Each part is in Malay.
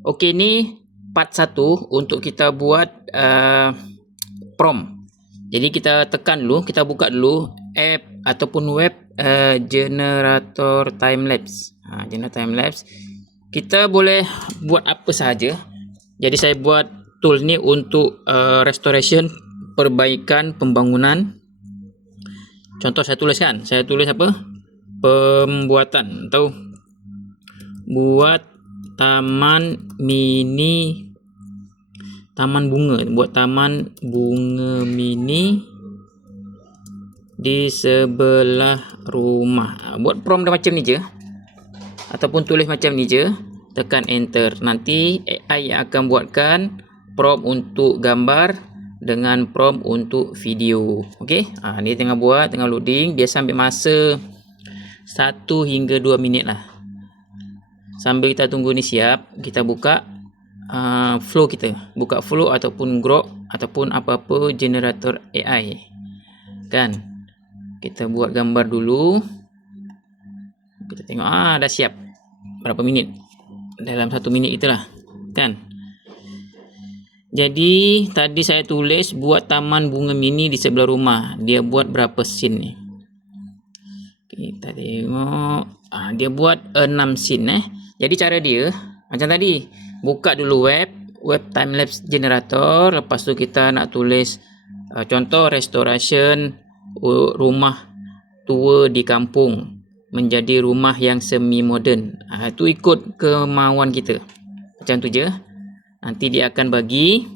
Okey, ni part 1 untuk kita buat prompt. Jadi kita tekan dulu, kita buka dulu app ataupun web generator timelapse. Generator timelapse. Kita boleh buat apa sahaja. Jadi saya buat tool ni untuk restoration, perbaikan pembangunan. Contoh saya tulis apa? Pembuatan atau buat taman bunga mini di sebelah rumah. Buat prompt dah macam ni je ataupun tulis macam ni je, tekan enter. Nanti AI yang akan buatkan prompt untuk gambar dengan prompt untuk video. Okey, ni tengah loading, dia sambil masa 1 hingga 2 minit lah. Sambil kita tunggu ni siap, kita buka flow kita. Buka flow ataupun Grok ataupun apa-apa generator AI. Kan? Kita buat gambar dulu. Kita tengok dah siap. Berapa minit? Dalam 1 minit itulah. Kan? Jadi tadi saya tulis buat taman bunga mini di sebelah rumah. Dia buat berapa scene ni? Kita tengok. Dia buat 6 scene Jadi cara dia macam tadi, buka dulu web timelapse generator, lepas tu kita nak tulis contoh restoration rumah tua di kampung menjadi rumah yang semi moden. Itu ikut kemauan kita. Macam tu je. Nanti dia akan bagi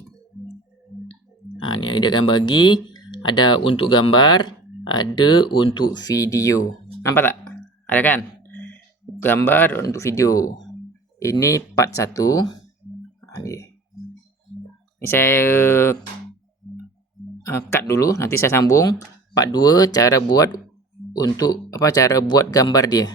ni dia akan bagi ada untuk gambar, ada untuk video. Nampak tak? Ada kan? Gambar untuk video. Ini part 1. Ini saya cut dulu, nanti saya sambung part 2 cara buat gambar dia.